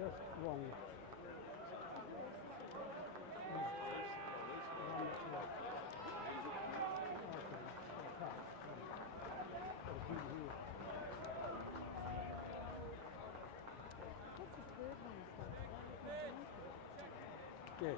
Just wrong. Yeah.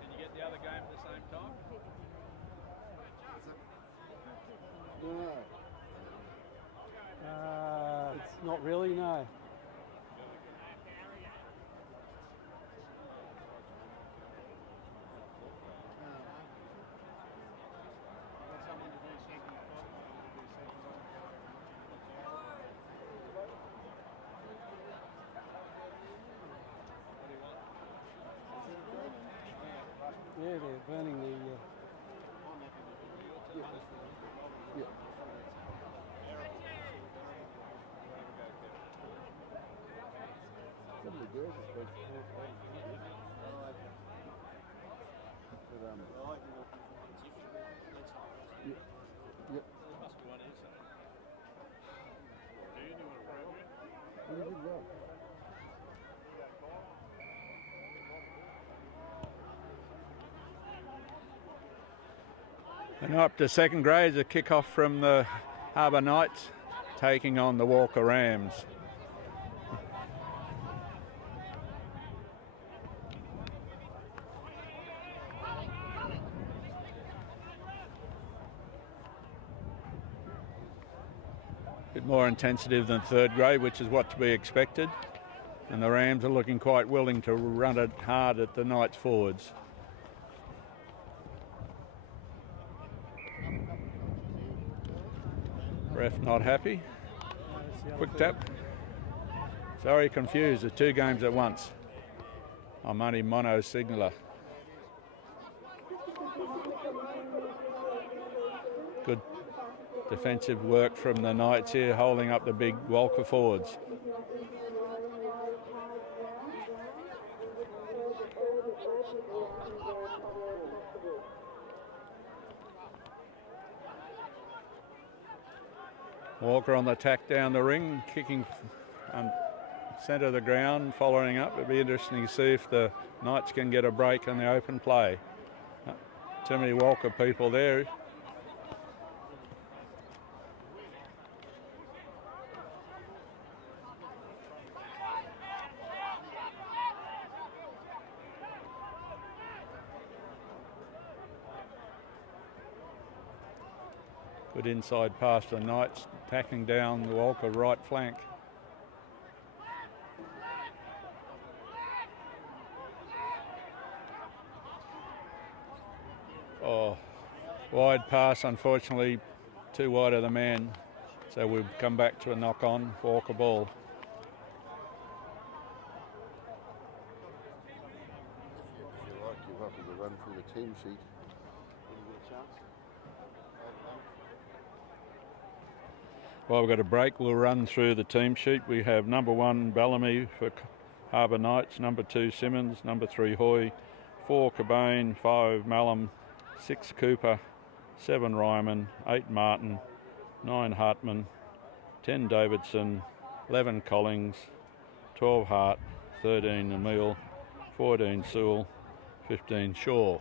Can you get the other game at the same time? It's not really, no. Yeah, they're burning the... yeah. Some of the girls are supposed to Yep. There must be one here somewhere. What a good run. And up to second grade, a kick-off from the Harbour Knights, taking on the Walcha Rams. Bit more intensive than third grade, which is what to be expected. And the Rams are looking quite willing to run it hard at the Knights forwards. Ref not happy. Quick tap. Sorry, confused. There's two games at once. I'm only mono signaller. Good defensive work from the Knights here, holding up the big Walcha forwards. Walcha on the attack down the ring, kicking centre of the ground, following up. It'll be interesting to see if the Knights can get a break on the open play. Too many Walcha people there. Good inside pass for the Knights, tackling down the Walcha right flank. Oh, wide pass, unfortunately, too wide of the man. So we've come back to a knock-on, Walcha ball. If you like, you're welcome to run through the team sheet. While we've got a break, we'll run through the team sheet. We have number 1 Bellamy for Harbour Knights, number 2 Simmons, number 3 Hoy, 4 Cobain, 5 Mallam, 6 Cooper, 7 Ryman, 8 Martin, 9 Hartman, 10 Davidson, 11 Collings, 12 Hart, 13 Emile, 14 Sewell, 15 Shaw.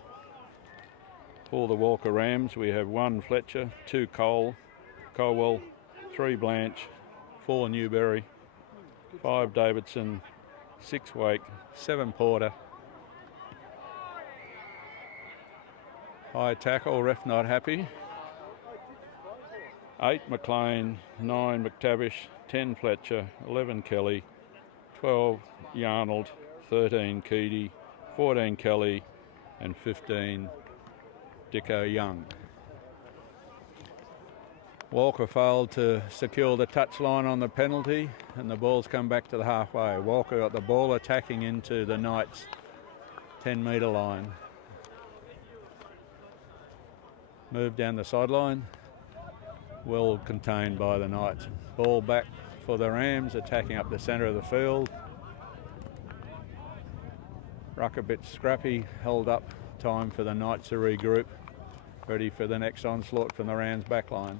For the Walcha Rams, we have 1 Fletcher, 2 Colwell, 3 Blanche, 4 Newberry, 5 Davidson, 6 Wake, 7 Porter. High tackle, ref not happy. 8 McLean, 9 McTavish, 10 Fletcher, 11 Kelly, 12 Yarnold, 13 Keedy, 14 Kelly and 15 Dicko Young. Walcha failed to secure the touchline on the penalty and the ball's come back to the halfway. Walcha got the ball attacking into the Knights 10 metre line. Move down the sideline, well contained by the Knights. Ball back for the Rams, attacking up the centre of the field. Ruck a bit scrappy, held up, time for the Knights to regroup, ready for the next onslaught from the Rams backline.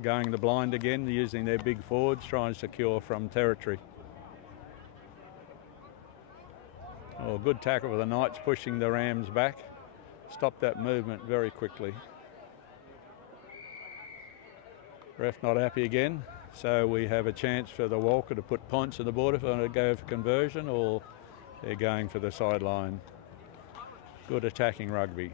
Going the blind again, using their big forwards, trying to secure from territory. Oh, good tackle for the Knights, pushing the Rams back. Stopped that movement very quickly. Ref not happy again, so we have a chance for the Walcha to put points on the board if they want to go for conversion, or they're going for the sideline. Good attacking rugby.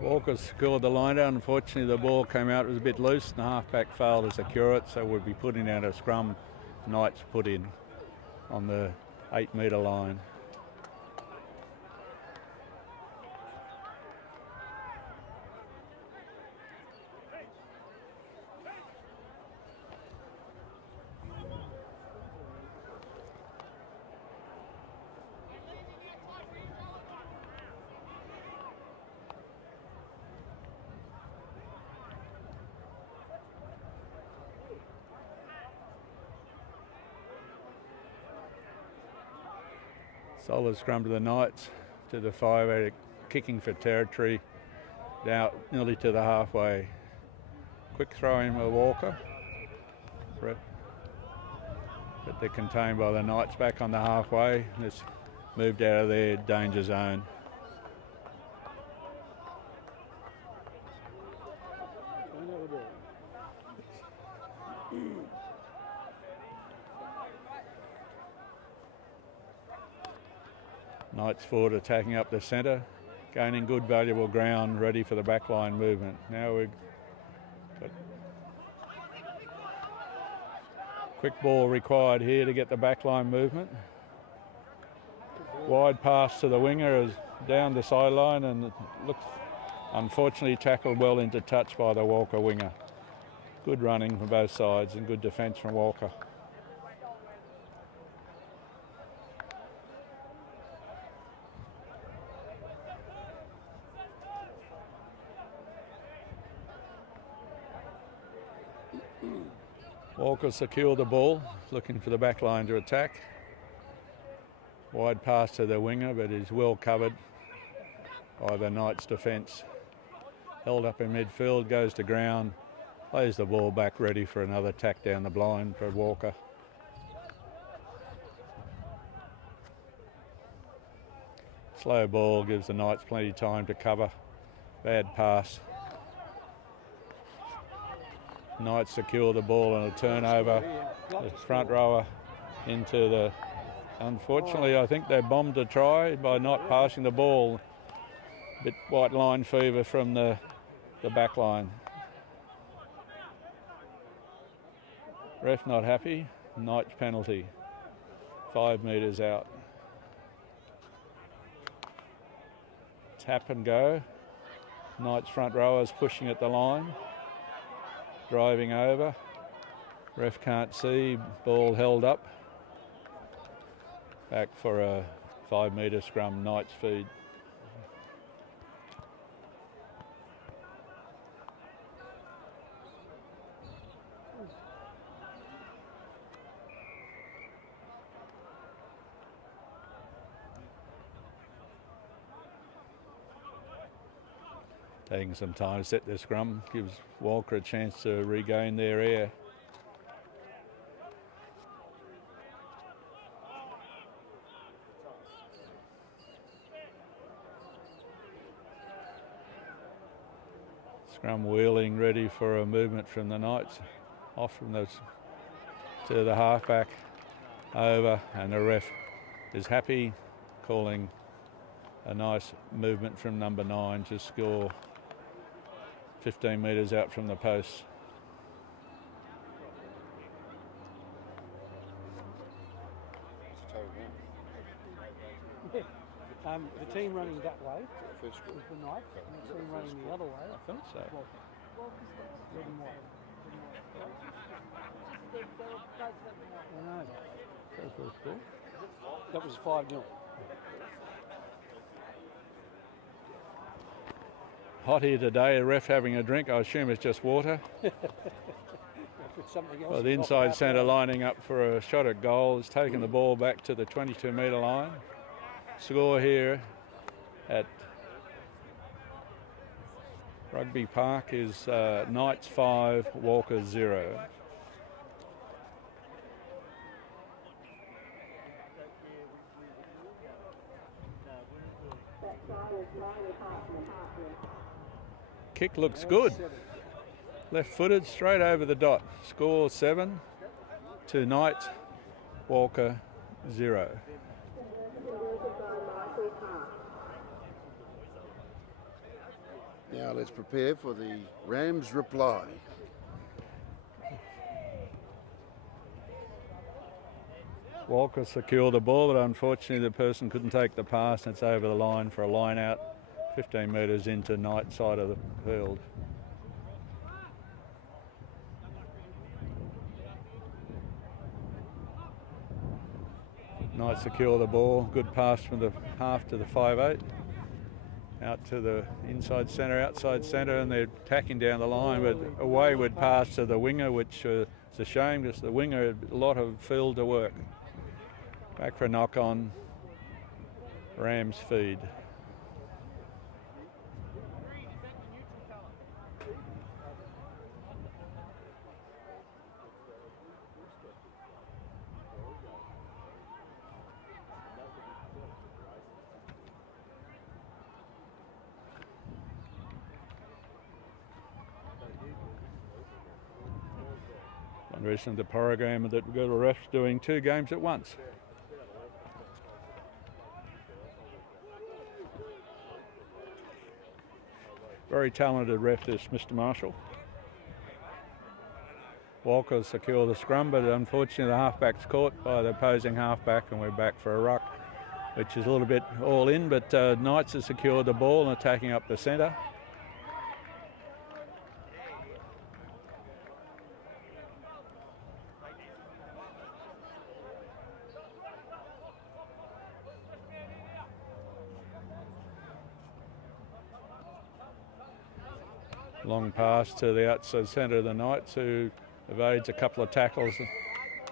Walker scored the line down. Unfortunately, the ball came out, it was a bit loose, and the halfback failed to secure it, so we'll be putting out a scrum. Knights put in on the 8 metre line. Solid scrum to the Knights, to the 5, kicking for territory, now nearly to the halfway. Quick throw in with Walcha, but they're contained by the Knights back on the halfway. It's moved out of their danger zone. Knights forward attacking up the centre, gaining good valuable ground, ready for the backline movement. Now we've got quick ball required here to get the backline movement. Wide pass to the winger is down the sideline, and it looks unfortunately tackled well into touch by the Walcha winger. Good running from both sides and good defence from Walcha. Walcha secured the ball, looking for the back line to attack. Wide pass to the winger, but is well covered by the Knights defence. Held up in midfield, goes to ground, plays the ball back, ready for another tack down the blind for Walcha. Slow ball gives the Knights plenty of time to cover. Bad pass. Knights secure the ball and a turnover. The front rower into the... Unfortunately, I think they bombed a try by not passing the ball. A bit white line fever from the back line. Ref not happy. Knights penalty. 5 metres out. Tap and go. Knights front rowers pushing at the line. Driving over. Ref can't see. Ball held up. Back for a 5 metre scrum. Knights feed. Taking some time to set the scrum, gives Walcha a chance to regain their air. Scrum wheeling, ready for a movement from the Knights. Off from the to the halfback, over, and the ref is happy, calling a nice movement from number 9 to score 15 metres out from the post. The team running that way First was the Knights, and the team running the other way. I think so. Red and white. I know. That's what's cool. That was 5-0. Hot here today, a ref having a drink. I assume it's just water. Put something else. Well, the inside centre lining up for a shot at goal. Has taken the ball back to the 22-metre line. Score here at Rugby Park is Knights 5, Walker 0. Kick looks good. Left-footed, straight over the dot. Score 7 to Knights, Walker 0. Now let's prepare for the Rams reply. Walker secured the ball, but unfortunately the person couldn't take the pass, and it's over the line for a line out 15 metres into Knight side of the field. Knight secure the ball, good pass from the half to the 5-8. Out to the inside centre, outside centre, and they're tacking down the line, but a wayward pass to the winger, which is a shame because the winger had a lot of field to work. Back for a knock on Rams feed. One reason the program that we've got a ref doing 2 games at once. Very talented ref, this Mr. Marshall. Walker secured the scrum, but unfortunately the halfback's caught by the opposing halfback, and we're back for a ruck, which is a little bit all in, but Knights have secured the ball and attacking up the centre. Long pass to the outside centre of the Knights, who evades a couple of tackles,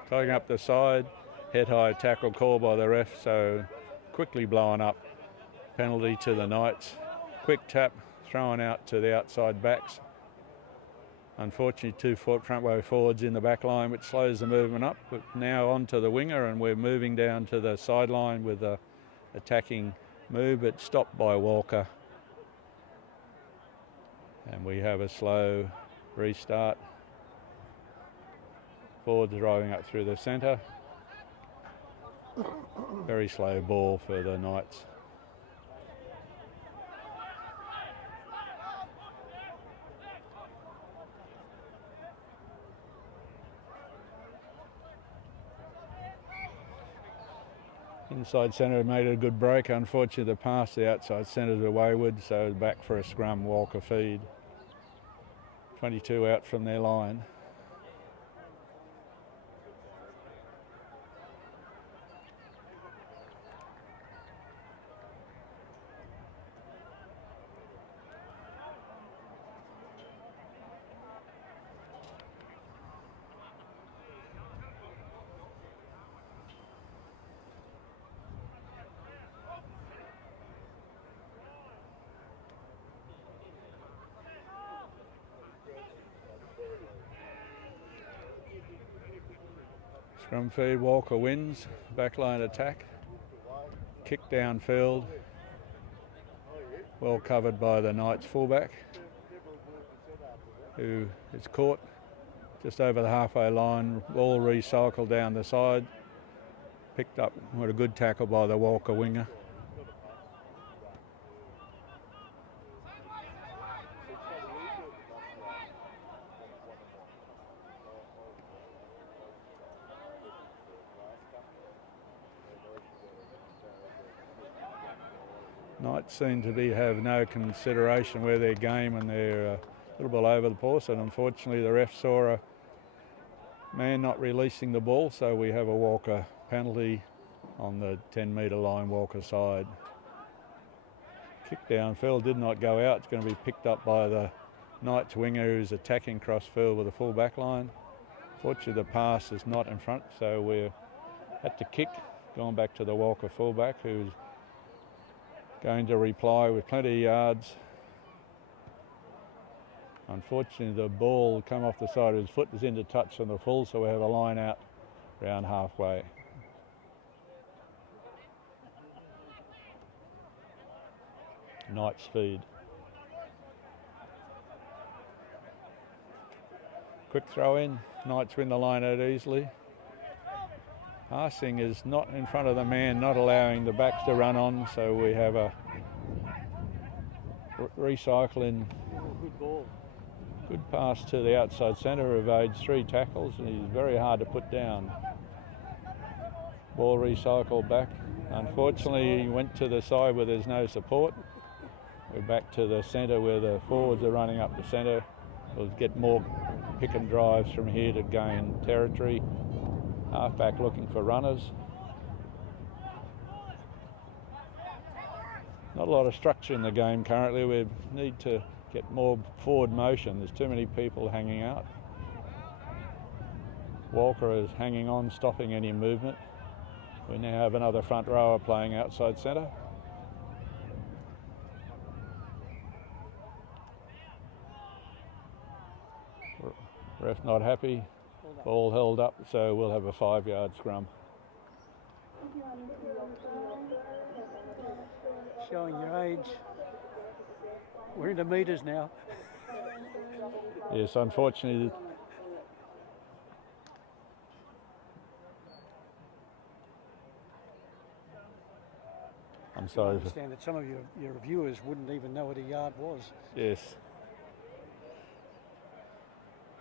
tying up the side. Head high tackle called by the ref, so quickly blown up. Penalty to the Knights. Quick tap, thrown out to the outside backs. Unfortunately, 2 front row forwards in the back line, which slows the movement up. But now on to the winger, and we're moving down to the sideline with a attacking move, but stopped by Walker. And we have a slow restart. Forwards driving up through the centre. Very slow ball for the Knights. Inside centre made a good break. Unfortunately, the pass to the outside centre to wayward, so back for a scrum, Walker feed. 22 out from their line. Scrum feed, Walker wins, backline attack, kick downfield, well covered by the Knights fullback, who is caught just over the halfway line, ball recycled down the side, picked up with a good tackle by the Walker winger. Knights seem to have no consideration where their game, and they're a little bit over the course, and unfortunately the ref saw a man not releasing the ball, so we have a Walcha penalty on the 10-metre line, Walcha side. Kick downfield did not go out. It's going to be picked up by the Knights winger who's attacking cross field with a full back line. Fortunately the pass is not in front, so we're at the kick, going back to the Walcha fullback who's going to reply with plenty of yards. Unfortunately the ball come off the side of his foot, is into touch on the full, so we have a line out around halfway. Knights feed. Quick throw in, Knights win the line out easily. Passing is not in front of the man, not allowing the backs to run on, so we have a recycling. Good ball. Good pass to the outside centre, evades 3 tackles, and he's very hard to put down. Ball recycled back. Unfortunately, he went to the side where there's no support. We're back to the centre where the forwards are running up the centre. We'll get more pick and drives from here to gain territory. Halfback looking for runners. Not a lot of structure in the game currently. We need to get more forward motion. There's too many people hanging out. Walcha is hanging on, stopping any movement. We now have another front rower playing outside centre. Ref not happy. Ball held up, so we'll have a 5-yard scrum. Showing your age. We're into metres now. Yes, unfortunately. I'm sorry. I understand that some of your viewers wouldn't even know what a yard was. Yes.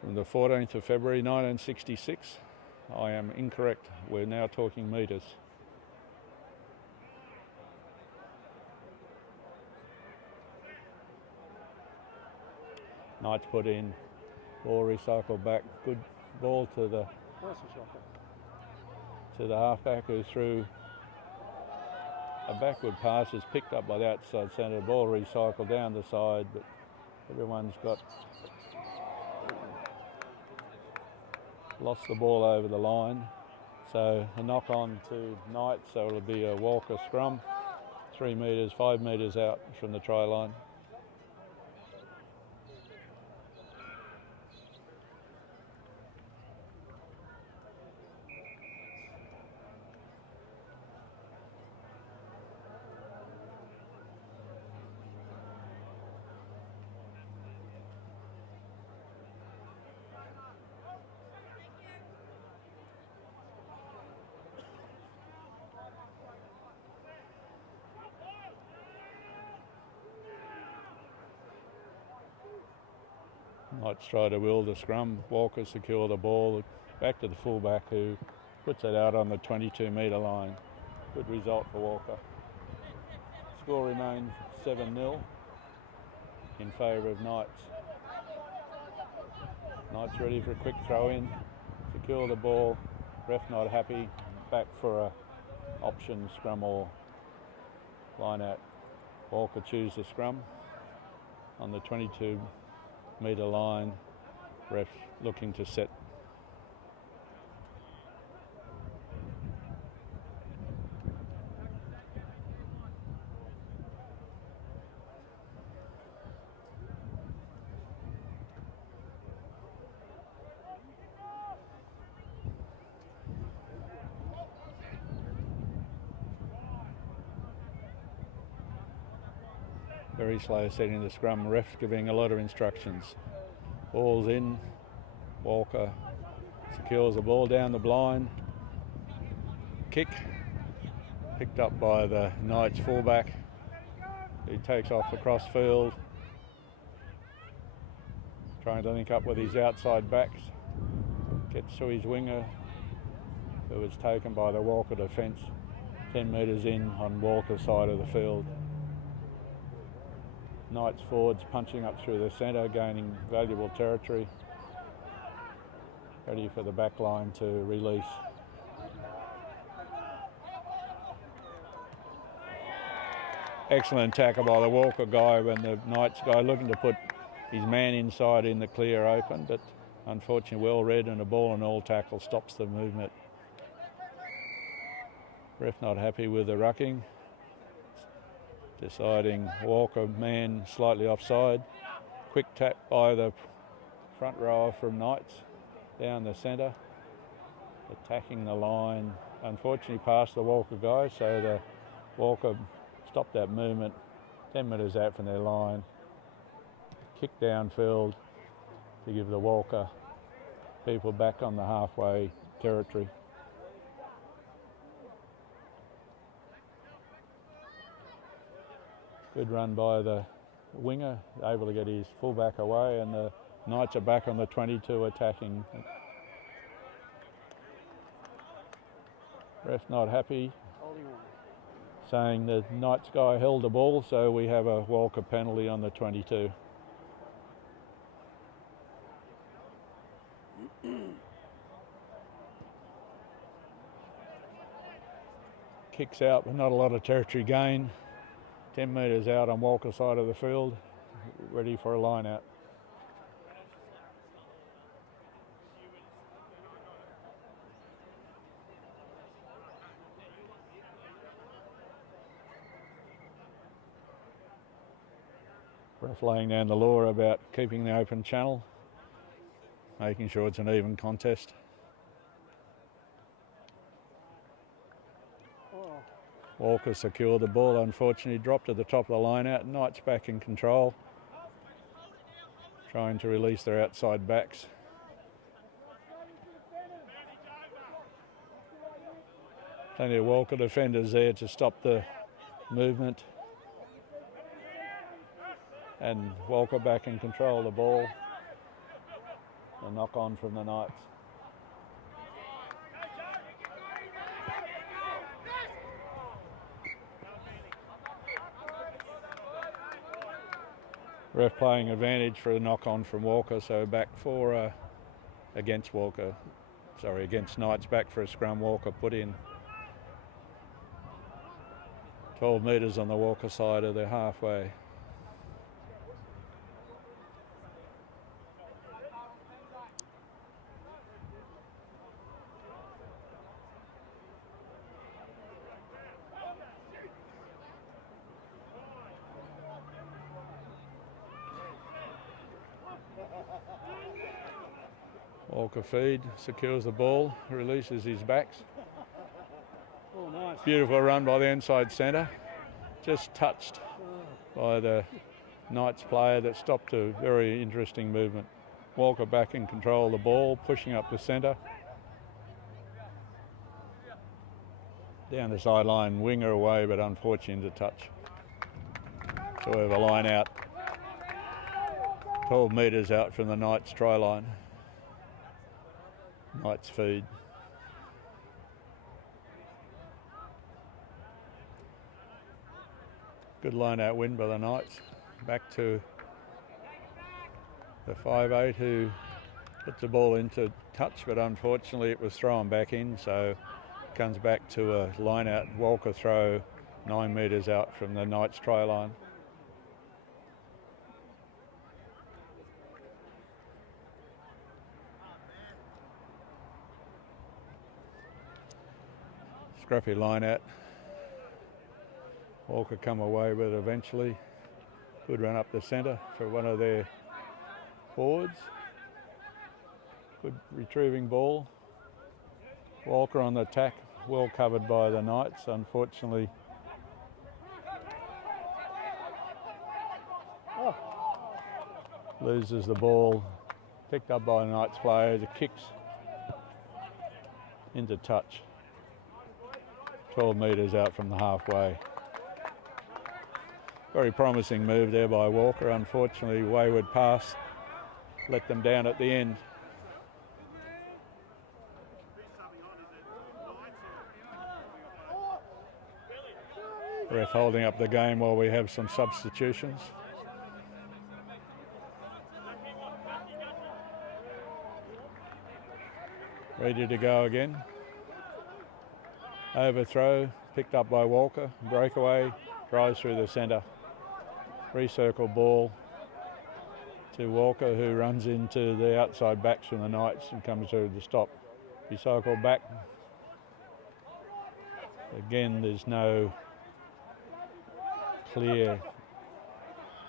From the 14th of February 1966. I am incorrect. We're now talking metres. Knights put in, ball recycled back. Good ball to the halfback who threw a backward pass, is picked up by the outside centre. Ball recycled down the side, but everyone's lost the ball over the line. So a knock on to Knights, so it'll be a Walcha scrum, 3 metres, 5 metres out from the try line. Knights try to will the scrum. Walcha secure the ball back to the fullback who puts it out on the 22-metre line. Good result for Walcha. Score remains 7-0 in favour of Knights. Knights ready for a quick throw in. Secure the ball. Ref not happy. Back for a option scrum or line out. Walcha choose the scrum on the 22-metre line. Ref looking to set. Very slow setting the scrum. Ref giving a lot of instructions. Ball's in. Walcha secures the ball down the blind. Kick. Picked up by the Knights fullback. He takes off across field. Trying to link up with his outside backs. Gets to his winger, who was taken by the Walcha defence. 10 metres in on Walcha's side of the field. Knights forwards punching up through the centre, gaining valuable territory. Ready for the back line to release. Excellent tackle by the Walcha guy when the Knights guy looking to put his man inside in the clear open, but unfortunately well read, and a ball and all tackle stops the movement. Ref not happy with the rucking. Deciding Walcha man slightly offside. Quick tap by the front rower from Knights down the centre. Attacking the line. Unfortunately past the Walcha guy, so the Walcha stopped that movement 10 metres out from their line. Kick downfield to give the Walcha people back on the halfway territory. Good run by the winger, able to get his fullback away, and the Knights are back on the 22 attacking. Ref not happy, saying the Knights guy held the ball, so we have a Walcha penalty on the 22. Kicks out, but not a lot of territory gain. 10 metres out on Walcha side of the field, ready for a line out. Ref laying down the law about keeping the open channel, making sure it's an even contest. Walcha secured the ball, unfortunately dropped at the top of the line out. Knights back in control, trying to release their outside backs. Plenty of Walcha defenders there to stop the movement. And Walcha back in control of the ball. A knock on from the Knights. Ref playing advantage for a knock on from Walcha, so back for against Knights, back for a scrum. Walcha put in 12 metres on the Walcha side of the halfway. Walcha feed, secures the ball, releases his backs. Oh, nice. Beautiful run by the inside centre. Just touched by the Knights player that stopped a very interesting movement. Walcha back in control of the ball, pushing up the centre. Down the sideline, winger away, but unfortunate to touch. So we have a line out. 12 metres out from the Knights try line. Knights feed. Good line out win by the Knights. Back to the 5'8" who put the ball into touch, but unfortunately it was thrown back in, so comes back to a line out Walcha throw 9 metres out from the Knights try line. Scrappy line out. Walcha come away with it eventually. Good run up the centre for one of their forwards. Good retrieving ball. Walcha on the attack, well covered by the Knights, unfortunately. Loses the ball, picked up by a Knights player, the kicks into touch. 12 metres out from the halfway. Very promising move there by Walcha. Unfortunately, wayward pass let them down at the end. Ref holding up the game while we have some substitutions. Ready to go again. Overthrow, picked up by Walcha. Breakaway, drives through the centre. Three-circle ball to Walcha, who runs into the outside backs from the Knights and comes through the stop. Recycle back. Again, there's no clear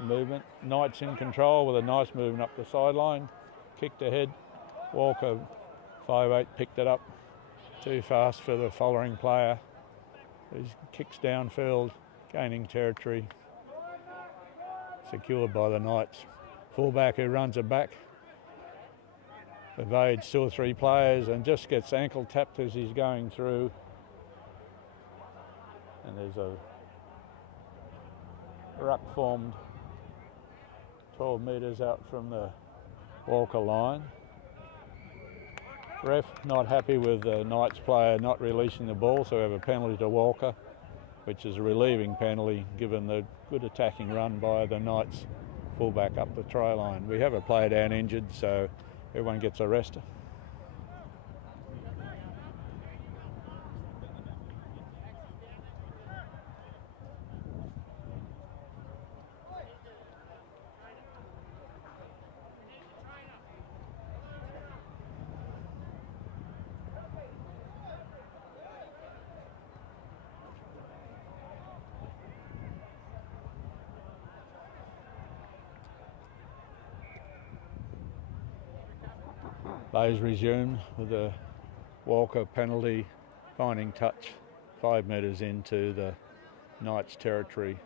movement. Knights in control with a nice movement up the sideline. Kicked ahead. Walcha, 5'8", picked it up. Too fast for the following player. He kicks downfield, gaining territory. Secured by the Knights. Fullback who runs it back. Evades 2 or 3 players and just gets ankle tapped as he's going through. And there's a ruck formed 12 metres out from the Walcha line. Ref not happy with the Knights player not releasing the ball, so we have a penalty to Walcha, which is a relieving penalty given the good attacking run by the Knights fullback up the try line. We have a player down injured, so everyone gets a rest. Plays resumed with a Walcha penalty, finding touch 5 metres into the Knights territory.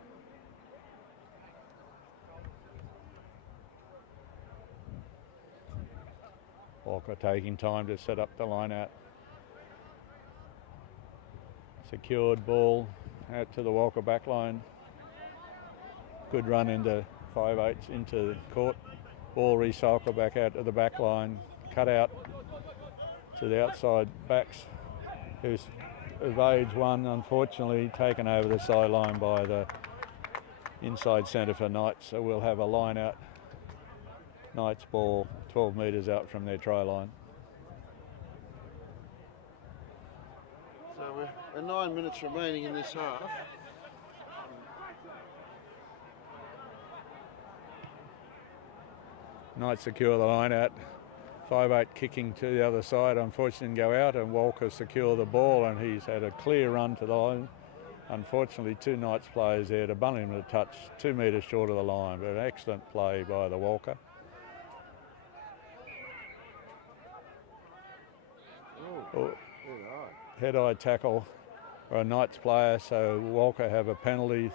Walcha taking time to set up the line out. Secured ball out to the Walcha back line. Good run into 5'8" into court. Ball recycled back out to the back line. Cut out to the outside backs, who evades one, unfortunately taken over the sideline by the inside centre for Knights, so we'll have a line out. Knights ball 12 metres out from their try line. So we're 9 minutes remaining in this half. Knights secure the line out. 5'8" kicking to the other side, unfortunately didn't go out, and Walcha secure the ball, and he's had a clear run to the line. Unfortunately, 2 Knights players there to bun him to touch 2 metres short of the line, but an excellent play by the Walcha. Head-eye tackle for a Knights player, so Walcha have a penalty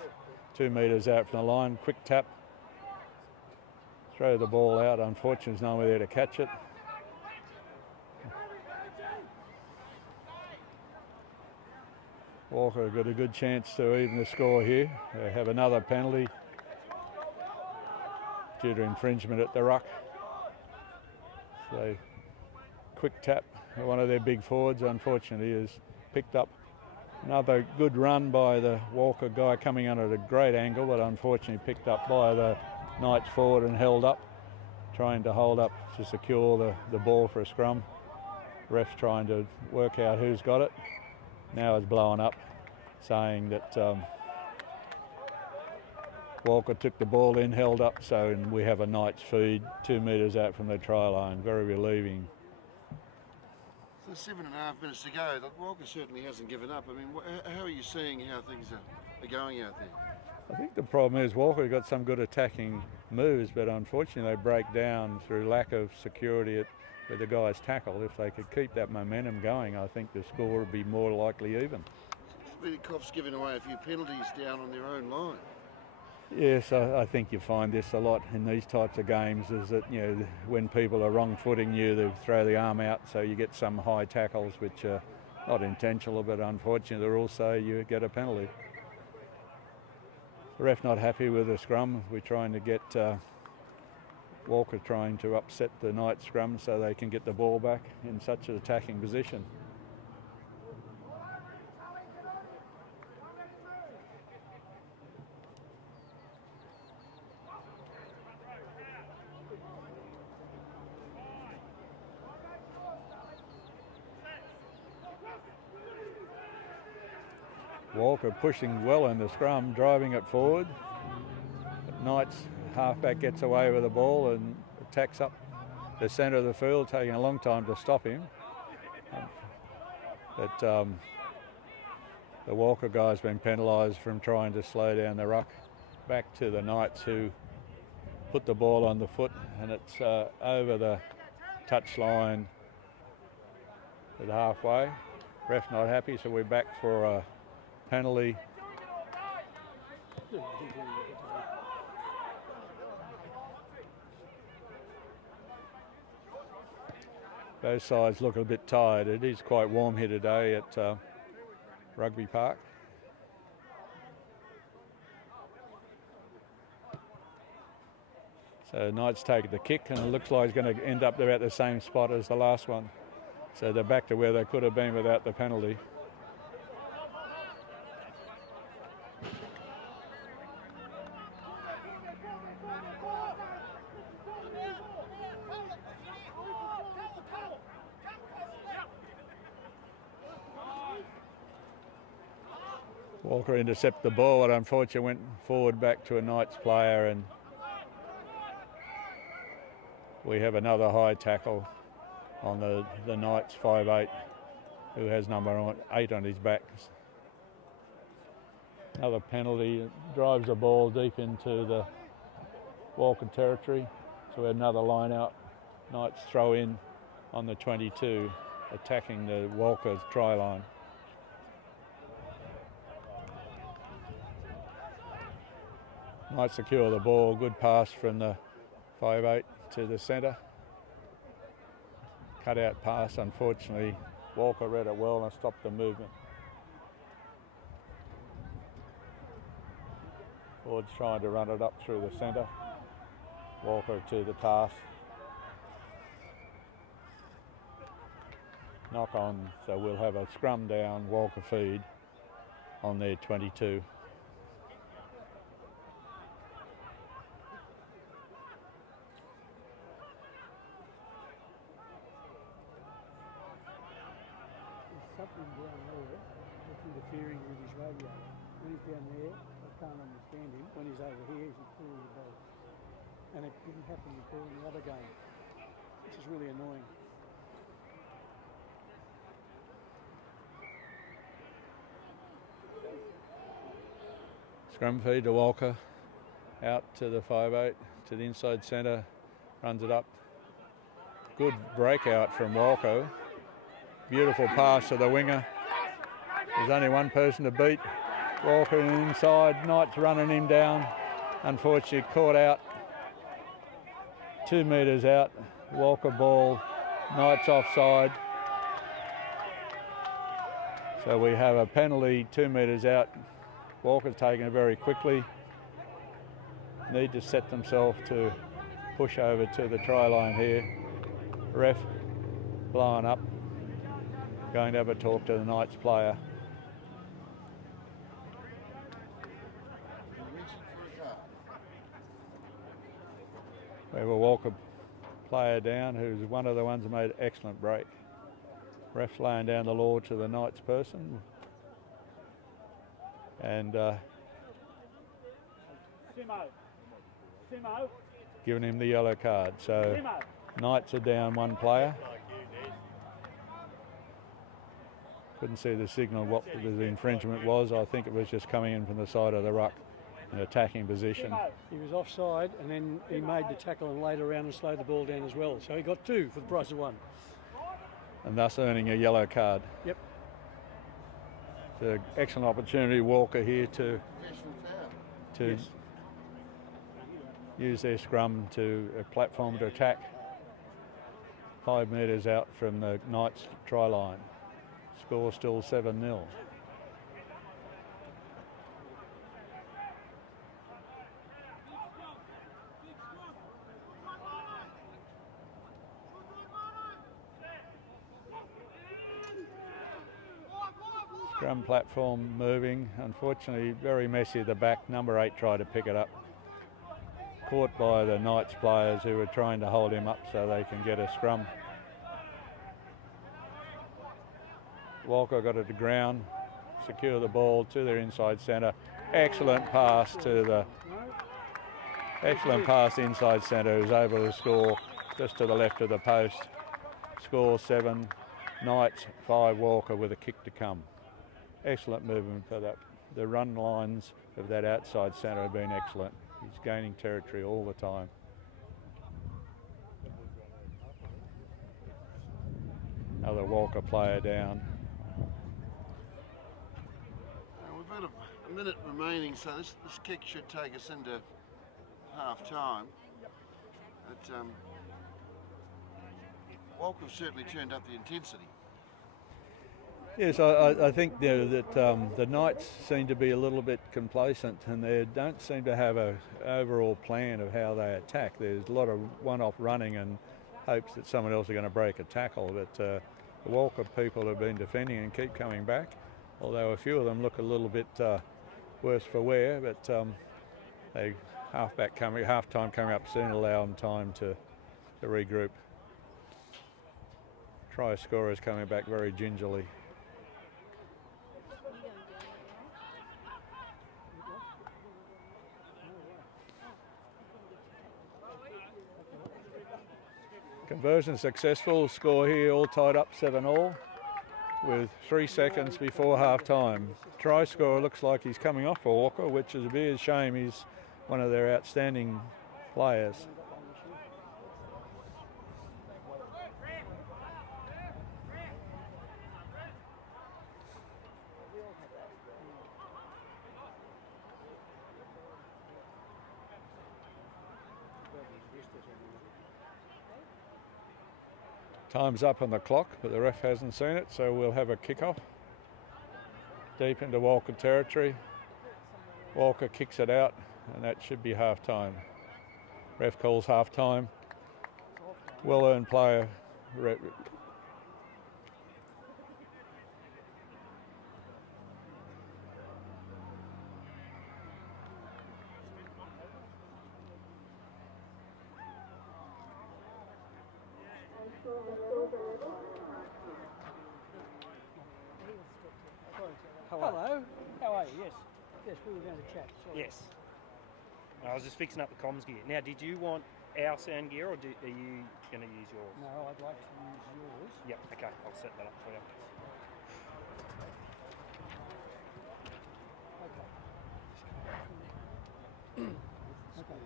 2 metres out from the line. Quick tap. Throw the ball out. Unfortunately, there's no one there to catch it. Walcha got a good chance to even the score here. They have another penalty due to infringement at the ruck. So quick tap. One of their big forwards, unfortunately, is picked up. Another good run by the Walcha guy coming under at a great angle, but unfortunately picked up by the Knights forward and held up, trying to hold up to secure the ball for a scrum. Ref's trying to work out who's got it. Now it's blowing up, saying that Walcha took the ball in, held up, so we have a Knights feed 2 metres out from the try line. Very relieving. So 7.5 minutes to go. Walcha certainly hasn't given up. I mean, how are you seeing how things are going out there? I think the problem is Walcha got some good attacking moves, but unfortunately they break down through lack of security where the guys tackle. If they could keep that momentum going, I think the score would be more likely even. Coff's given away a few penalties down on their own line. Yes, I think you find this a lot in these types of games, is that, you know, when people are wrong-footing you, they throw the arm out, so you get some high tackles which are not intentional, but unfortunately they're also, you get a penalty. The ref not happy with the scrum. We're trying to get Walcha trying to upset the Knights scrum so they can get the ball back in such an attacking position. Walcha pushing well in the scrum, driving it forward. Knights halfback gets away with the ball and attacks up the centre of the field, taking a long time to stop him. But the Walcha guy's been penalised from trying to slow down the ruck. Back to the Knights, who put the ball on the foot, and it's over the touch line at halfway. Ref not happy, so we're back for a penalty. Both sides look a bit tired. It is quite warm here today at Rugby Park. So Knights take the kick, and it looks like it's going to end up about the same spot as the last one. So they're back to where they could have been without the penalty. Walcha intercepted the ball, but unfortunately went forward back to a Knights player, and we have another high tackle on the Knights 5'8", who has number 8 on his back. Another penalty, drives the ball deep into the Walcha territory. So we have another line out. Knights throw in on the 22, attacking the Walcha try line. Knights secure the ball, good pass from the 5'8" to the centre. Cut out pass, unfortunately Walcha read it well and stopped the movement. Forward's trying to run it up through the centre. Walcha to the task. Knock on, so we'll have a scrum down, Walcha feed on their 22. Something down there that's interfering with his radio. When he's down there, I can't understand him. When he's over here, he's calling the ball. And it didn't happen before in the other game, which is really annoying. Scrum feed to Walcha, out to the 5'8", to the inside centre, runs it up. Good breakout from Walcha. Beautiful pass to the winger. There's only one person to beat. Walcha inside, Knights running him down. Unfortunately caught out. 2 metres out. Walcha ball, Knights offside. So we have a penalty 2 metres out. Walcha's taken it very quickly. Need to set themselves to push over to the try line here. Ref blowing up. Going to have a talk to the Knights player. We have a Walcha player down who's one of the ones who made an excellent break. Ref's laying down the law to the Knights person. And giving him the yellow card. So Knights are down one player. Couldn't see the signal what the infringement was. I think it was just coming in from the side of the ruck in attacking position. He was offside, and then he made the tackle and laid around and slowed the ball down as well. So he got 2 for the price of 1. And thus earning a yellow card. Yep. It's an excellent opportunity, Walcha here to Yes. use their scrum to a platform to attack 5 metres out from the Knights try line. Score still 7-0. Scrum platform moving. Unfortunately, very messy at the back. Number 8 tried to pick it up. Caught by the Knights players who were trying to hold him up so they can get a scrum. Walcha got it to ground. secure the ball to their inside centre. Excellent pass inside centre, who's able to score just to the left of the post. Score 7 Knights, 5 Walcha with a kick to come. Excellent movement for that. The run lines of that outside centre have been excellent. He's gaining territory all the time. Another Walcha player down. We've got a minute remaining, so this kick should take us into half time. But Walcha certainly turned up the intensity. Yes, I think that the Knights seem to be a little bit complacent, and they don't seem to have an overall plan of how they attack. There's a lot of one-off running and hopes that someone else is going to break a tackle, but the Walcha people have been defending and keep coming back, although a few of them look a little bit worse for wear, but half time coming up soon allow them time to regroup. Try scorers coming back very gingerly. Conversion successful, score here all tied up 7-all with 3 seconds before half time. Try scorer looks like he's coming off for Walcha, which is a bit of a shame. He's one of their outstanding players. Time's up on the clock, but the ref hasn't seen it, so we'll have a kick-off. Deep into Walcha territory. Walcha kicks it out, and that should be half-time. Ref calls half-time. Well-earned player. Hello. How are you? Yes. Yes, we were going to chat. Sorry. Yes. I was just fixing up the comms gear. Now, did you want our sound gear, or are you going to use yours? No, I'd like to use yours. Yep. Okay, I'll set that up for you. Okay. Okay.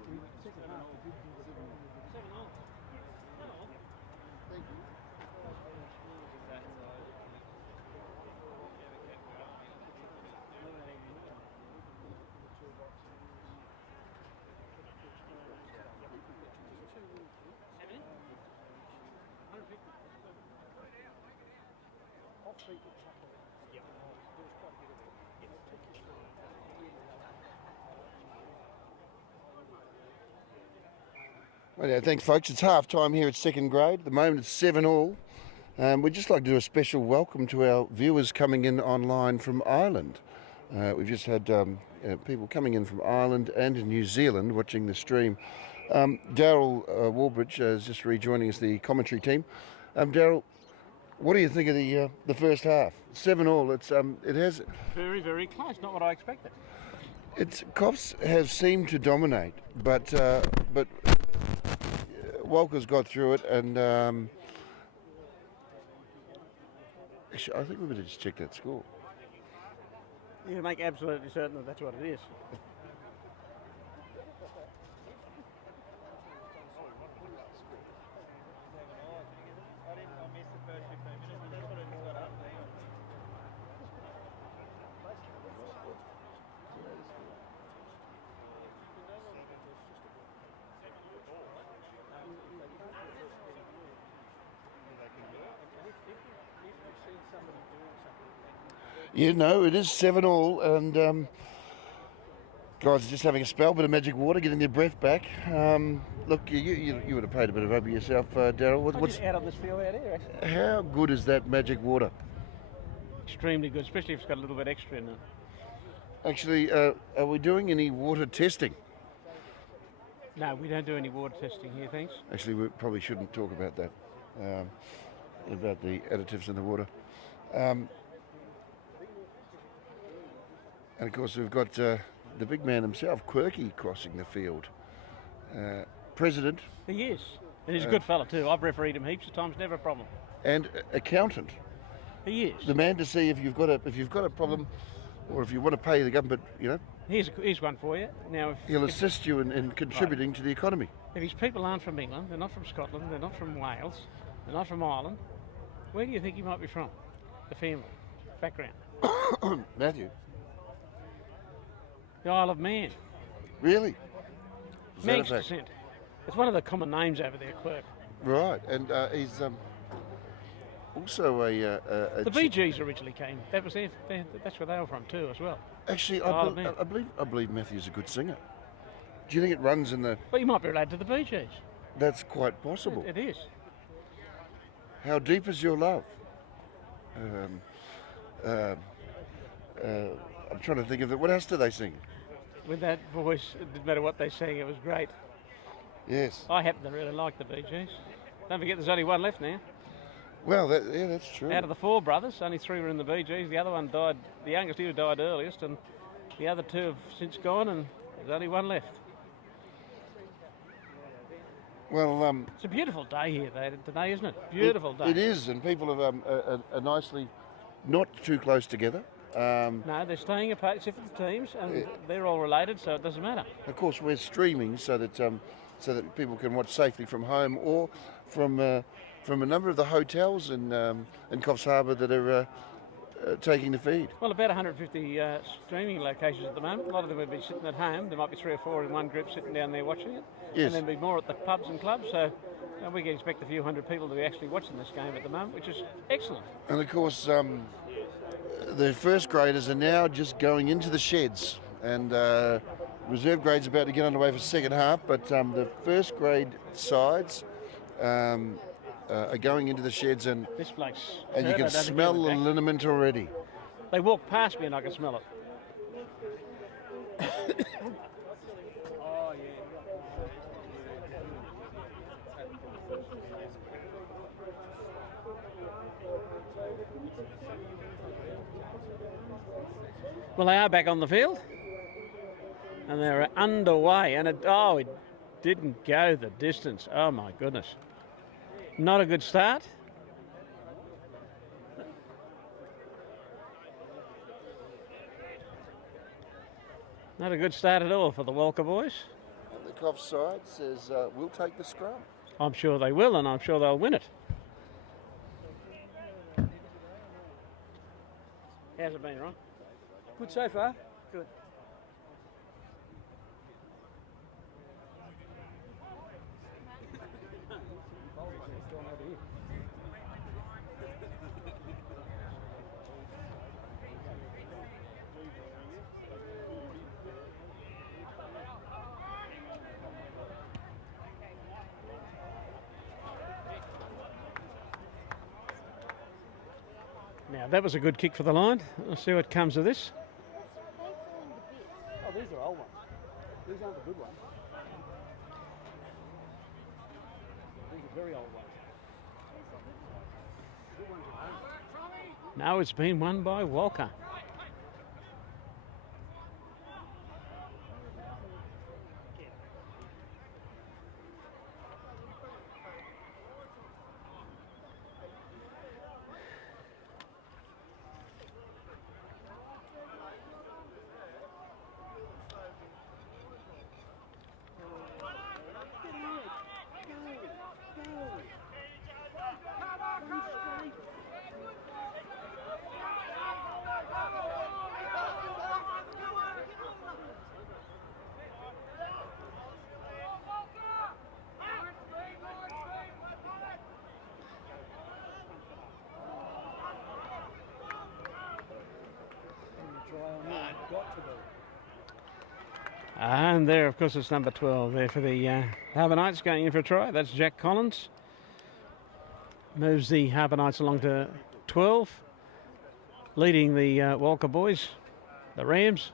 Second half, we did do 7-all. Thank you. Well, yeah, thanks, folks. It's half time here at second grade. At the moment, it's 7-all. We'd just like to do a special welcome to our viewers coming in online from Ireland. We've just had people coming in from Ireland and New Zealand watching the stream. Daryl Warbridge is just rejoining us, the commentary team. Daryl, what do you think of the first half? 7-all. It has Very, very close. Not what I expected. Coffs have seemed to dominate, but Walcha's got through it, and actually, I think we better just check that score. You can make absolutely certain that that's what it is. You know, it is 7-all, and guys are just having a spell, bit of magic water, getting their breath back. Look, you would have played a bit of rugby yourself, Daryl. What's out of this field out here? Actually. How good is that magic water? Extremely good, especially if it's got a little bit extra in it. Actually, are we doing any water testing? No, we don't do any water testing here, thanks. Actually, we probably shouldn't talk about that, about the additives in the water. And of course, we've got the big man himself, Quirky, crossing the field. President He is. And he's a good fella too. I've refereed him heaps of times, never a problem. and accountant. He is. The man to see if you've got a problem, or if you want to pay the government, Here's one for you. Now, he'll assist you in contributing to the economy. if his people aren't from England, they're not from Scotland, they're not from Wales, they're not from Ireland, where do you think he might be from? The family, background. Matthew, The Isle of Man. really? Is that a Manx fact? descent. It's one of the common names over there, Quirk. Right, and he's also The Bee Gees originally came. That's where they were from too, as well. Actually, Isle of Man. I believe Matthew's a good singer. Do you think it runs in the? But you might be related to the Bee Gees. That's quite possible. It is. How deep is your love? I'm trying to think of it. What else do they sing? With that voice, it didn't matter what they sang, it was great. Yes. I happen to really like the Bee Gees. Don't forget there's only one left now. Well, that's true. Out of the four brothers, only three were in the Bee Gees. The other one died, the youngest here died earliest, and the other two have since gone, and there's only one left. Well, It's a beautiful day here today, isn't it? Beautiful day. It is, and people are nicely not too close together. No, they're staying apart except for the teams, and they're all related, so it doesn't matter. Of course, we're streaming so that people can watch safely from home or from a number of the hotels in Coffs Harbour that are taking the feed. Well, about 150 streaming locations at the moment. A lot of them would be sitting at home. There might be 3 or 4 in one group sitting down there watching it. Yes. And then be more at the pubs and clubs. So we can expect a few hundred people to be actually watching this game at the moment, which is excellent. And of course, the first graders are now just going into the sheds, and reserve grade's about to get underway for second half, but the first grade sides are going into the sheds, and This place. you can smell the liniment already. They walk past me and I can smell it. Well, they are back on the field, and they're underway, and it didn't go the distance. Oh my goodness. Not a good start. Not a good start at all for the Walcha boys. And the Coffs side says we'll take the scrum. I'm sure they will, and I'm sure they'll win it. How's it been, Ron? Good so far. Good. Now, that was a good kick for the line. Let's see what comes of this. Oh, these are old ones. These aren't the good ones. These are very old ones. No, it's been won by Walcha. And there, of course, it's number 12 there for the Harbour Knights going in for a try. That's Jack Collins. Moves the Harbour Knights along to 12. Leading the Walcha boys, the Rams,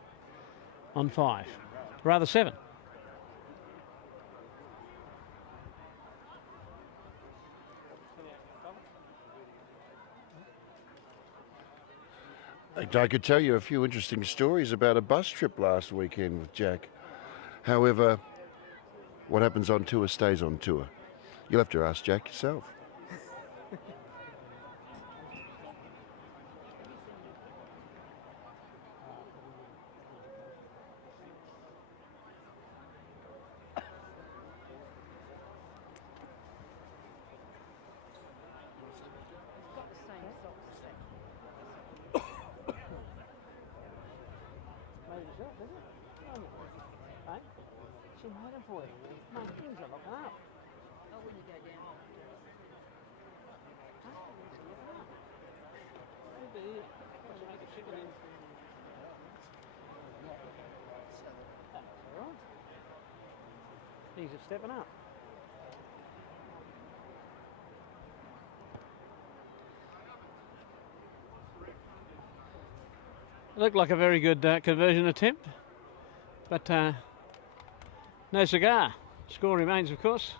on 5. Rather 7. I could tell you a few interesting stories about a bus trip last weekend with Jack. However, what happens on tour stays on tour. You'll have to ask Jack yourself. She's waiting for you. My things are looking up. Oh, when you go down. He's just stepping up. Looked like a very good conversion attempt, but no cigar. Score remains, of course.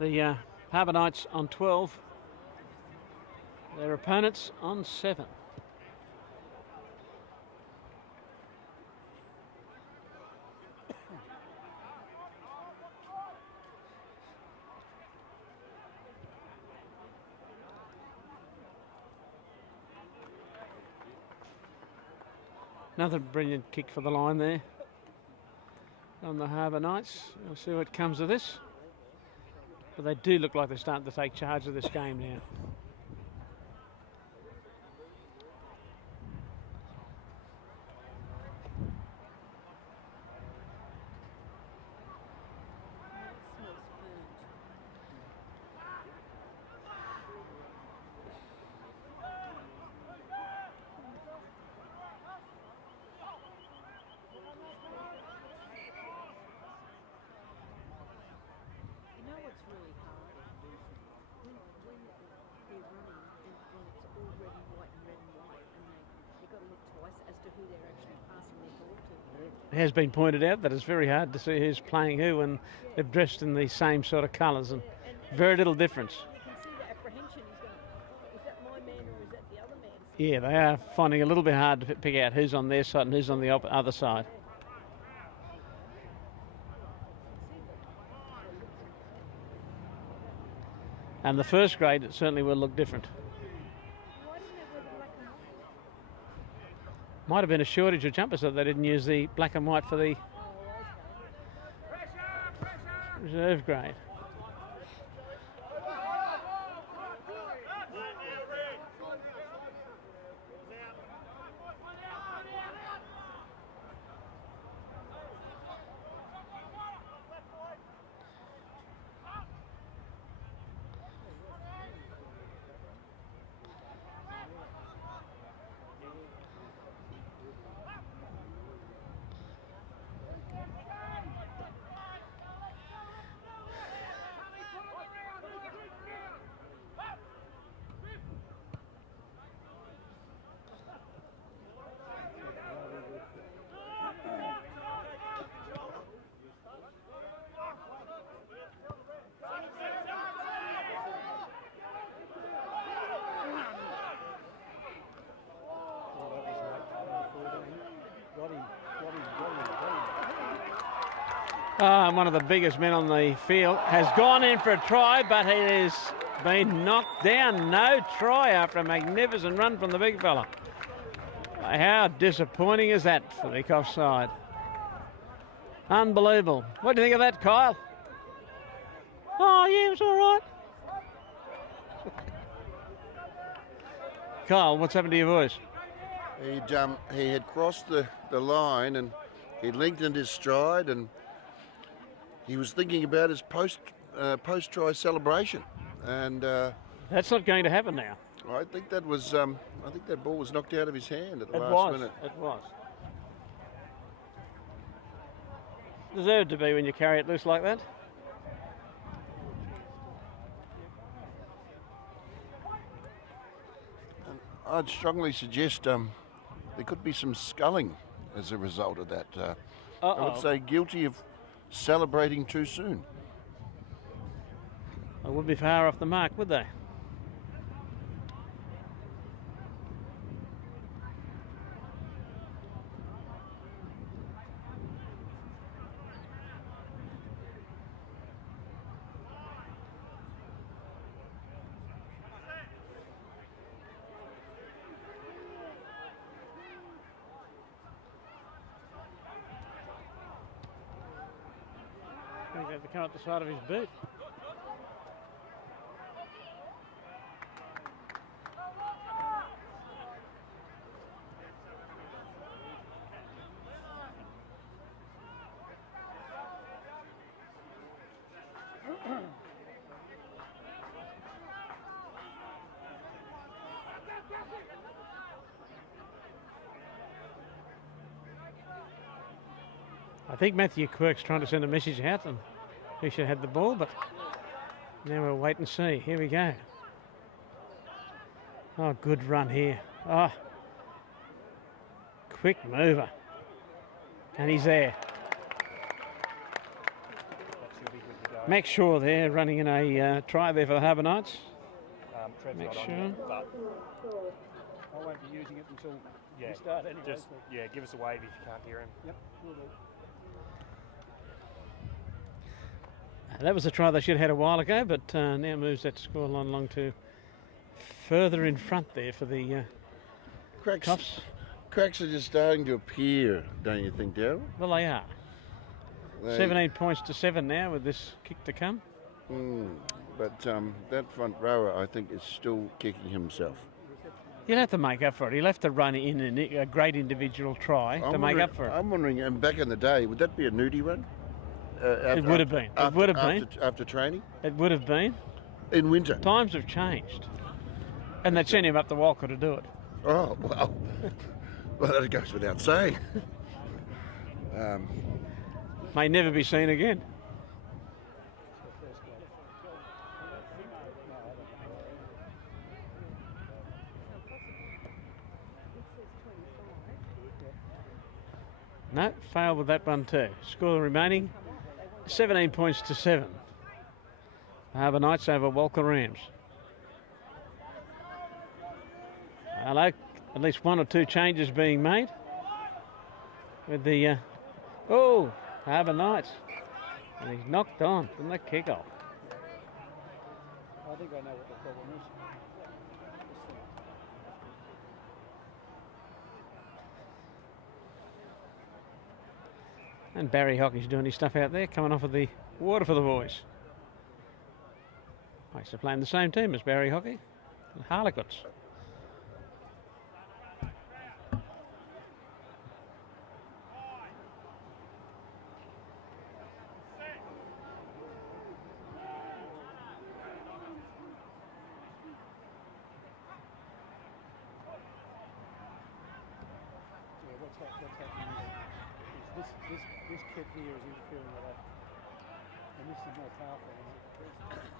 The Harbour Knights on 12. Their opponents on 7. Another brilliant kick for the line there on the Harbour Knights. We'll see what comes of this. But they do look like they're starting to take charge of this game now. It has been pointed out that it's very hard to see who's playing who when they're dressed in the same sort of colours, and very little difference. You can see the apprehension. He's going, oh, is that my man or is that the other man? Yeah, they are finding it a little bit hard to pick out who's on their side and who's on the other side. And the first grade, it certainly will look different. Might have been a shortage of jumpers, so they didn't use the black and white for the reserve grade. One of the biggest men on the field has gone in for a try, but he has been knocked down. No try after a magnificent run from the big fella. How disappointing is that for the offside? Unbelievable. What do you think of that, Kyle? Oh, yeah, it was all right. Kyle, what's happened to your voice? He had crossed the line and he lengthened his stride, and he was thinking about his post-try celebration, and that's not going to happen now. I think that was I think that ball was knocked out of his hand at the last minute. It was. Deserved to be when you carry it loose like that. I'd strongly suggest there could be some sculling as a result of that. I would say guilty of celebrating too soon. They would be far off the mark, would they? had to come up the side of his boot. I think Matthew Quirk's trying to send a message out and he should have had the ball, but now we'll wait and see. Here we go. Oh, good run here. Oh, quick mover. And he's there. Max Shaw there running in a try there for the Harbour Knights. Trev's Make not on sure. yet, but I won't be using it until yeah, we start anyway. just so- yeah, give us a wave if you can't hear him. Yep, will do. That was a try they should have had a while ago, but now moves that scoreline along to further in front there for the Cracks, Cuffs. cracks are just starting to appear, don't you think, Darryl? Well, they are. They- 17 points to 7 now with this kick to come. But that front rower, I think, is still kicking himself. He'll have to make up for it. He'll have to run in a great individual try to make up for it. I'm wondering, and back in the day, would that be a nudie run? It would have been. It would have been. After training? It would have been. In winter? Times have changed. And they'd send him up the Walcha to do it. Oh, well. Well, that goes without saying. May never be seen again. No, failed with that one too. Score remaining 17 points to 7. Harbour Knights over Walcha Rams. Hello, at least one or two changes being made with the Harbour Knights, and he's knocked on from the kick-off. I think I know what the problem is. And Barry Hockey's doing his stuff out there, coming off of the water for the boys. I used to play in the same team as Barry Hockey, the Harlequins. Yeah, what's happening is this kid here is interfering with that. And this is North Harbour. isn't it?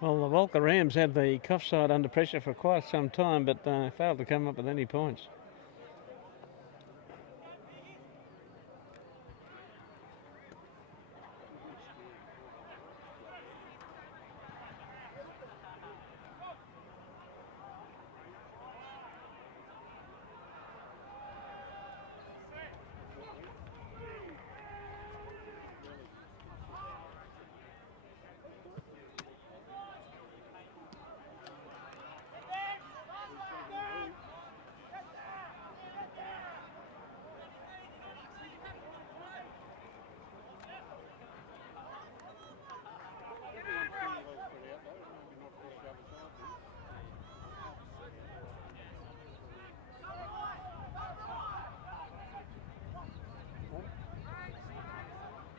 Well, the Walcha Rams had the Cough side under pressure for quite some time, but failed to come up with any points.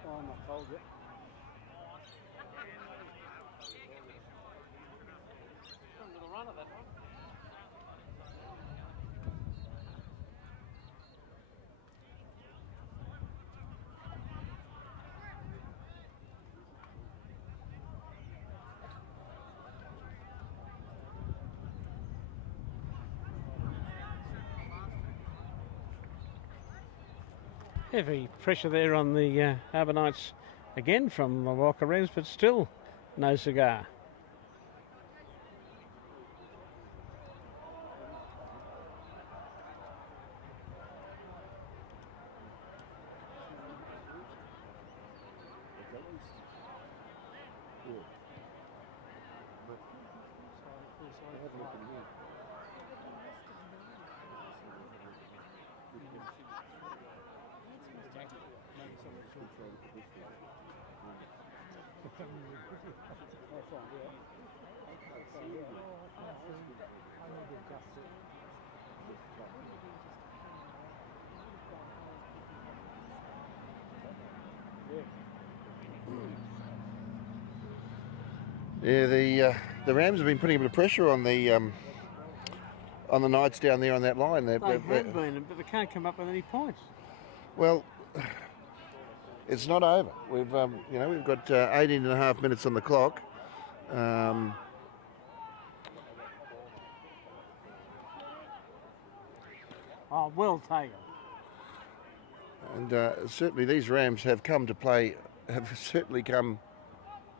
Oh, I'm not cold yet. A little run of that one. Heavy pressure there on the Harbour Knights again from the Walcha Rams, but still no cigar. Yeah, the Rams have been putting a bit of pressure on the Knights down there on that line. They have been, but they can't come up with any points. Well, it's not over. We've we've got 18 and a half minutes on the clock. Oh, well taken. And certainly these Rams have certainly come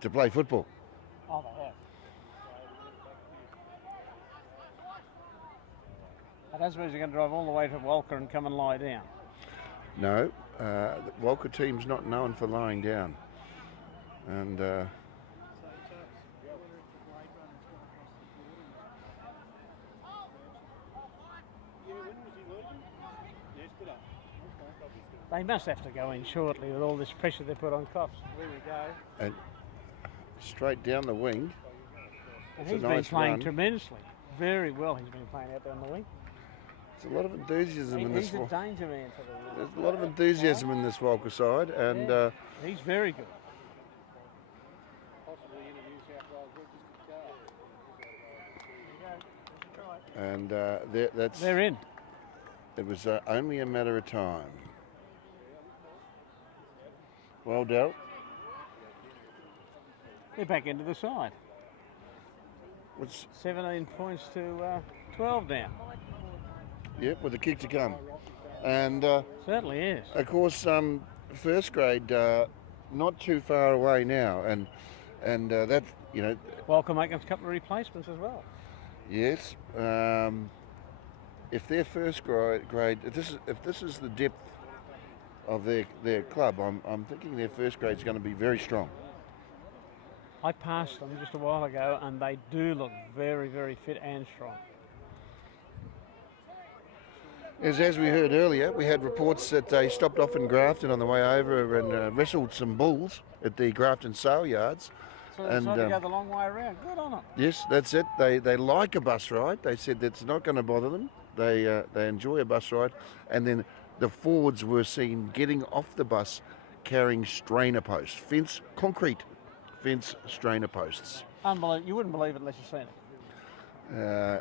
to play football. Oh, they have. I don't suppose you're going to drive all the way to Walcha and come and lie down. No, the Walcha team's not known for lying down. And they must have to go in shortly with all this pressure they put on Coffs. There we go. and straight down the wing. And It's a he's been nice playing run. tremendously. Very well he's been playing out down the wing. There's a lot of enthusiasm in this He's a one. danger man for the There's a lot of enthusiasm in this Walcha side, and Yeah. He's very good. that's They're in. it was only a matter of time. Well dealt. They're back into the side. What's 17 points to 12 now. Yep, with a kick to come, and Certainly is. of course first grade not too far away now, and that Walcha making a couple of replacements as well. yes. If their first grade, if this is the depth of their club, I'm thinking their first grade is going to be very strong. I passed them just a while ago and they do look very, very fit and strong. As we heard earlier, we had reports that they stopped off in Grafton on the way over and wrestled some bulls at the Grafton sale yards. So they decided to go the long way around. Good on them. Yes, that's it. They like a bus ride. They said that's not going to bother them. They enjoy a bus ride. And then the forwards were seen getting off the bus carrying strainer posts, concrete fence strainer posts. Unbelievable. You wouldn't believe it unless you've seen it.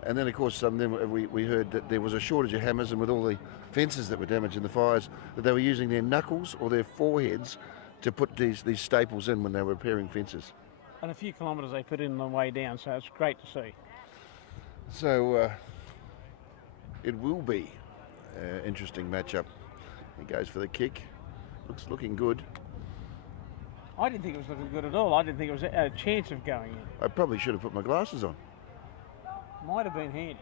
And then, of course, then we heard that there was a shortage of hammers, and with all the fences that were damaged in the fires, that they were using their knuckles or their foreheads to put these staples in when they were repairing fences. And a few kilometres they put in on the way down, so it's great to see. So it will be an interesting matchup. He goes for the kick. Looking good. I didn't think it was looking good at all. I didn't think it was a chance of going in. I probably should have put my glasses on. Might have been handy.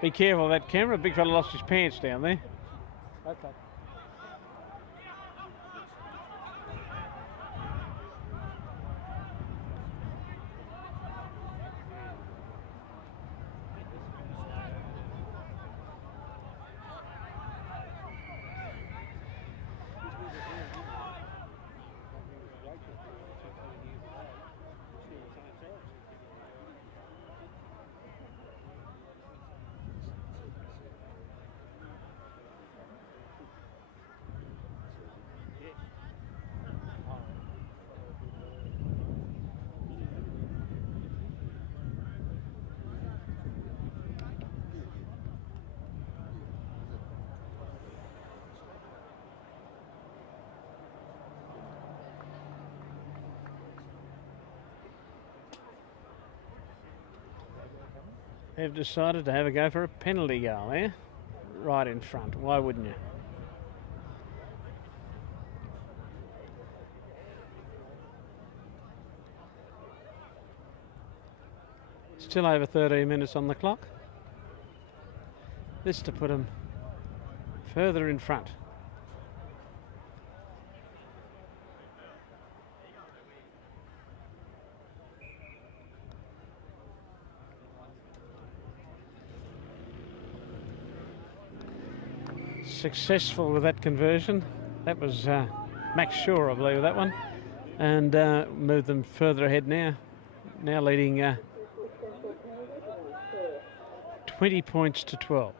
Be careful of that camera. Big fella lost his pants down there. Okay. They've decided to have a go for a penalty goal there, right in front. Why wouldn't you? Still over 13 minutes on the clock. This to put them further in front. Successful with that conversion. That was Max Shaw, I believe, that one, and moved them further ahead now. Now leading 20 points to 12.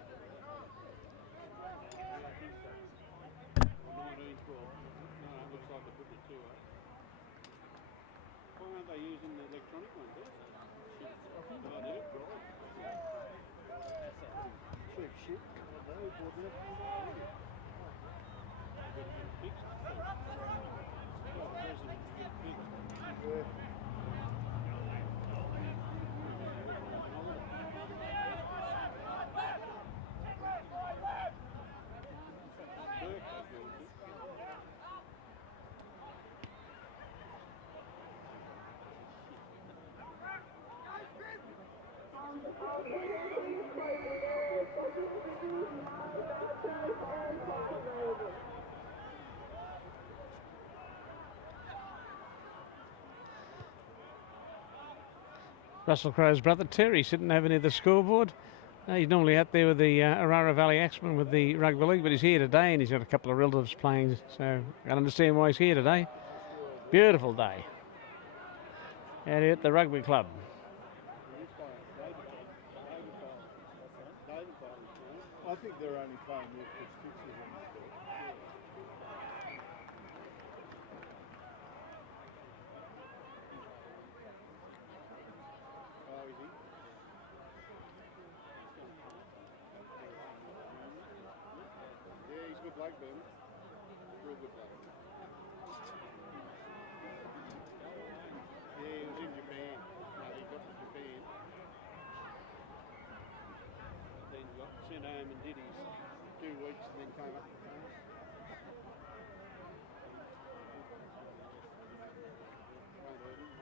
Russell Crowe's brother Terry sitting over near the scoreboard. He's normally out there with the Aurora Valley Axemen with the Rugby League, but he's here today and he's got a couple of relatives playing, so I can understand why he's here today. Beautiful day out here at the Rugby Club. I think they're only playing with the stitches on the field. Oh, is he? Yeah, he's a good bloke, Ben. Real good bloke. Yeah, he was in Japan. No, he got to Japan. Then got sent home and did his 2 weeks and then came up to France. Won't hurt him.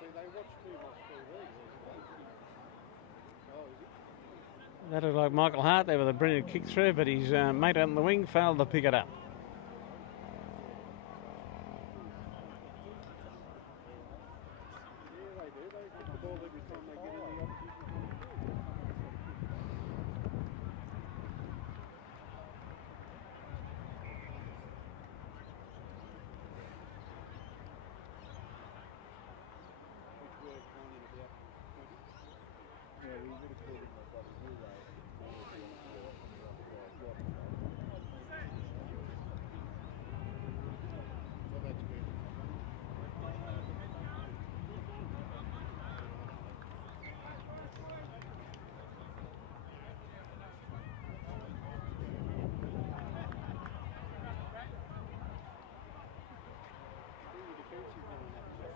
See, they watch too much TV. Oh, is it? That looked like Michael Hart there with a brilliant kick through, but his mate out in the wing failed to pick it up. Yeah, they do. They get the ball every time they get in the opposition. Which worked one in about 20. Yeah, we would have called him my brother Euro. So that's good. Who are your defensive line up to?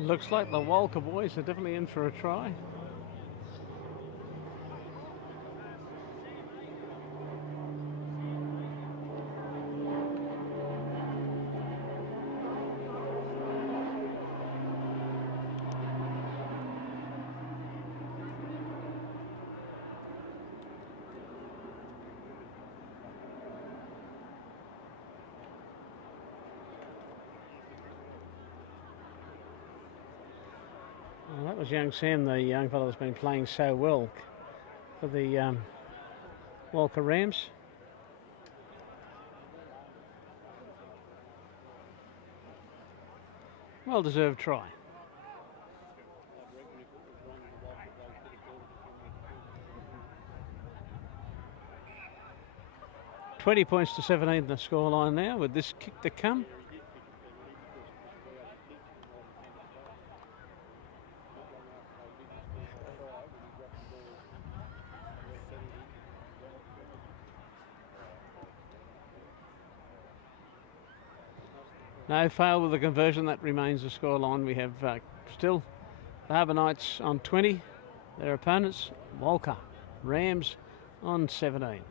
Looks like the Walcha boys are definitely in for a try. Well, that was young Sam, the young fellow that's been playing so well for the Walcha Rams. Well deserved try. 20 points to 17 the scoreline now with this kick to come. No fail with the conversion, that remains the scoreline. We have still the Harbour Knights on 20, their opponents, Walcha Rams on 17.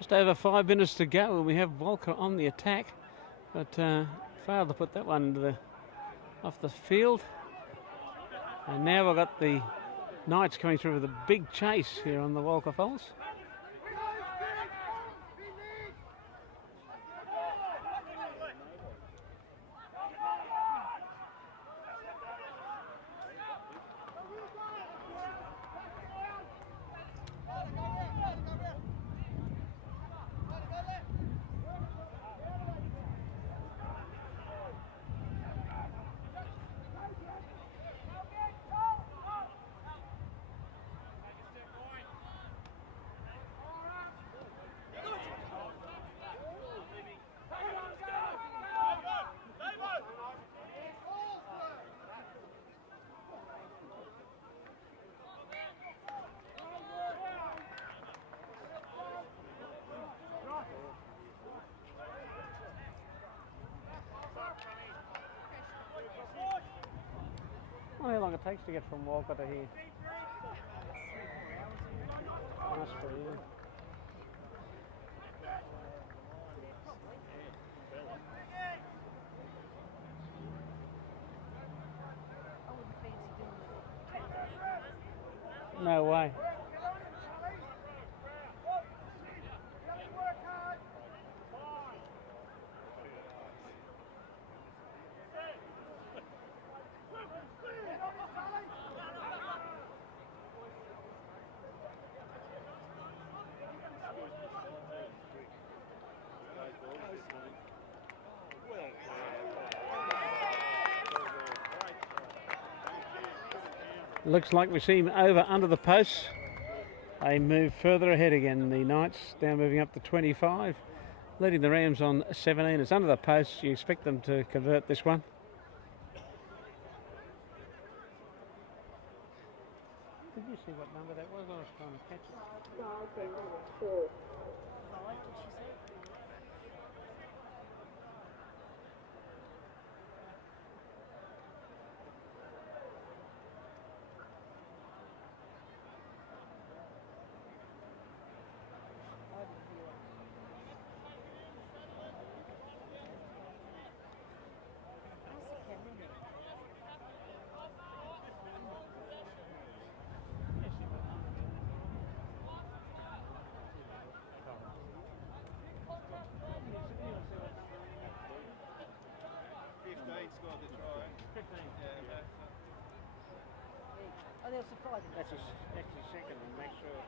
Just over 5 minutes to go, and we have Walcha on the attack, but failed to put that one into the off the field. And now we've got the Knights coming through with a big chase here on the Walcha Falls. How long it takes to get from Walcha to here? Must be, yeah. No way. Looks like we see him over under the posts. They move further ahead again. The Knights now moving up to 25, leading the Rams on 17. It's under the posts. You expect them to convert this one. Did you see what number that was? I was trying to catch it. 5, did she say? Oh, they'll surprise him. That's his second one, make sure.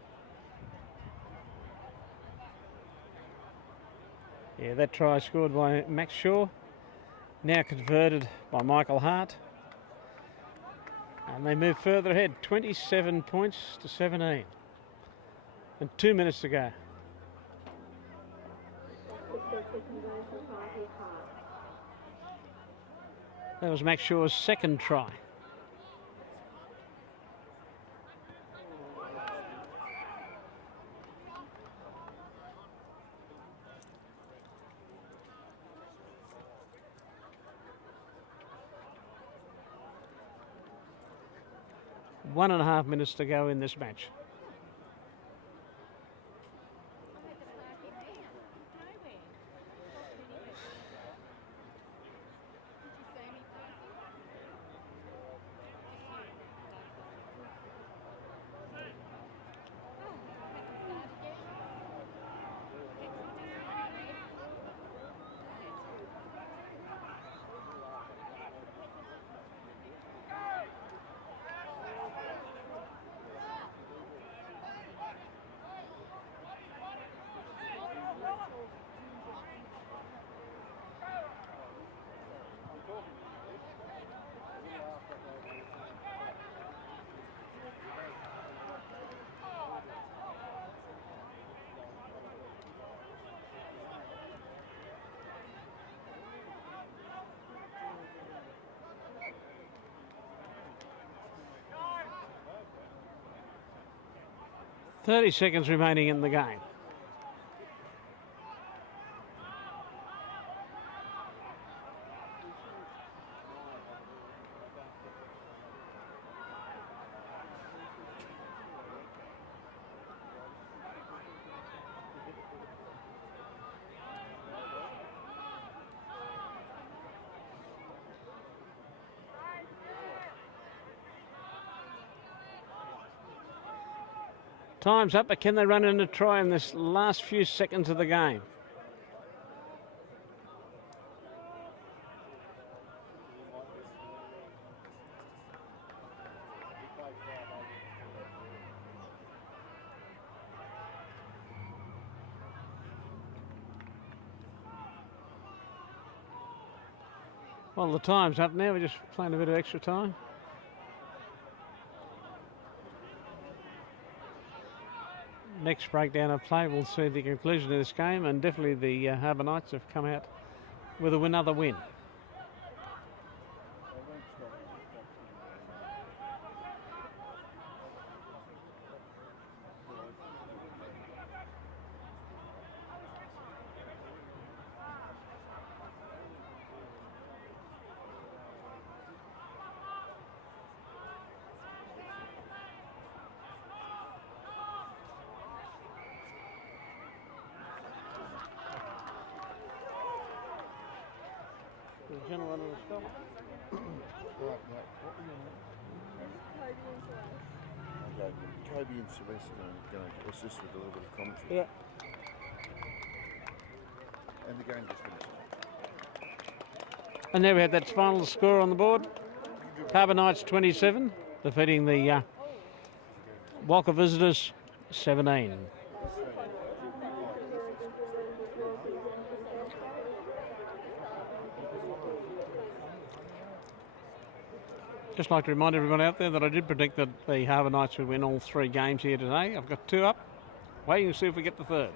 Yeah, that try scored by Max Shaw. Now converted by Michael Hart. And they move further ahead, 27 points to 17. And 2 minutes to go. That was Max Shaw's second try. One and a half minutes to go in this match. .30 seconds remaining in the game. Time's up, but can they run in a try in this last few seconds of the game? Well, the time's up now. We're just playing a bit of extra time. Next breakdown of play, we'll see the conclusion of this game, and definitely the Harbour Knights have come out with another win. The gentleman on the stop. Right, mate. What were your names? Okay, Kobe and Celeste are going to assist with a little bit of commentary. Yeah. And the game just finished. And there we have that final score on the board. Harbour Knights 27, defeating the Walcha visitors 17. Just like to remind everyone out there that I did predict that the Harbour Knights would win all 3 games here today. I've got 2 up, waiting to see if we get the third.